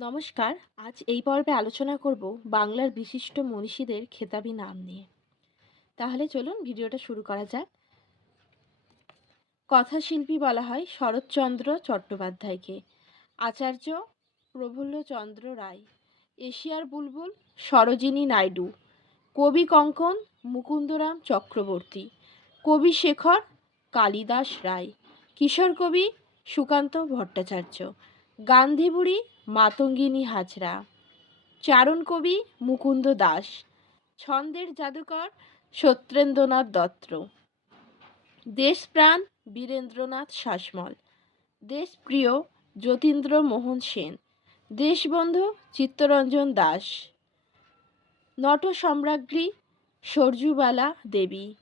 নমস্কার। আজ এই পর্বে আলোচনা করব বাংলার বিশিষ্ট মনীষীদের খেতাবি নাম নিয়ে। তাহলে চলুন ভিডিওটা শুরু করা যাক। কথাশিল্পী বলা হয় শরৎচন্দ্র চট্টোপাধ্যায়কে। আচার্য প্রফুল্লচন্দ্র রায়। এশিয়ার বুলবুল সরোজিনী নাইডু। কবি কঙ্কন মুকুন্দরাম চক্রবর্তী। কবি শেখর কালিদাস রায়। কিশোর কবি সুকান্ত ভট্টাচার্য। গান্ধী বুড়ি মাতঙ্গিনী হাজরা। চারণ কবি মুকুন্দ দাস। ছন্দের জাদুকর সত্যেন্দ্রনাথ দত্ত। দেশপ্রাণ বীরেন্দ্রনাথ শাসমল। দেশপ্রিয় যতীন্দ্র মোহন সেন। দেশবন্ধু চিত্তরঞ্জন দাস। নট সম্রাজ্ঞী সরজুবালা দেবী।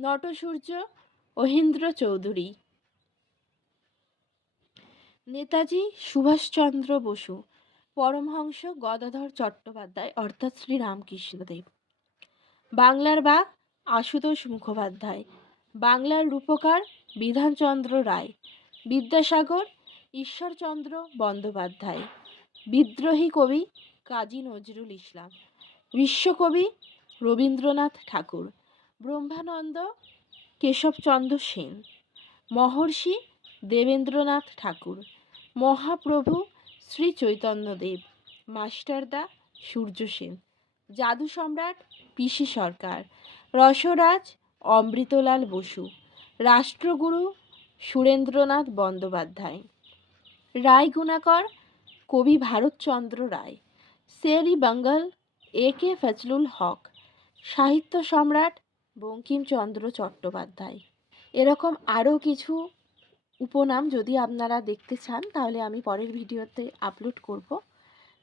নটসূর্য অহিন্দ্র চৌধুরী। নেতাজি সুভাষচন্দ্র বসু। পরমহংস গদাধর চট্টোপাধ্যায় অর্থাৎ শ্রী রামকৃষ্ণদেব। বাংলার বাঘ আশুতোষ মুখোপাধ্যায়। বাংলার রূপকার বিধানচন্দ্র রায়। বিদ্যাসাগর ঈশ্বরচন্দ্র বন্দ্যোপাধ্যায়। বিদ্রোহী কবি কাজী নজরুল ইসলাম। বিশ্বকবি রবীন্দ্রনাথ ঠাকুর। ব্রহ্মানন্দ কেশবচন্দ্র সেন। মহর্ষি দেবেন্দ্রনাথ ঠাকুর। মহাপ্রভু শ্রী চৈতন্যদেব। মাস্টারদা সূর্য সেন। জাদু সম্রাট পিসি সরকার। রসরাজ অমৃতলাল বসু। রাষ্ট্রগুরু সুরেন্দ্রনাথ বন্দ্যোপাধ্যায়। রায়গুণাকর কবি ভারতচন্দ্র রায়। শের-ই বাঙ্গাল এ.কে ফজলুল হক। সাহিত্য সম্রাট বঙ্কিমচন্দ্র চট্টোপাধ্যায়। এরকম আরও কিছু উপনাম যদি আপনারা দেখতে চান তাহলে আমি পরের ভিডিওতে আপলোড করব।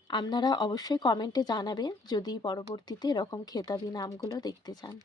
আপনারা অবশ্যই কমেন্টে জানাবেন যদি পরবর্তীতে এরকম খেতাবি নামগুলো দেখতে চান।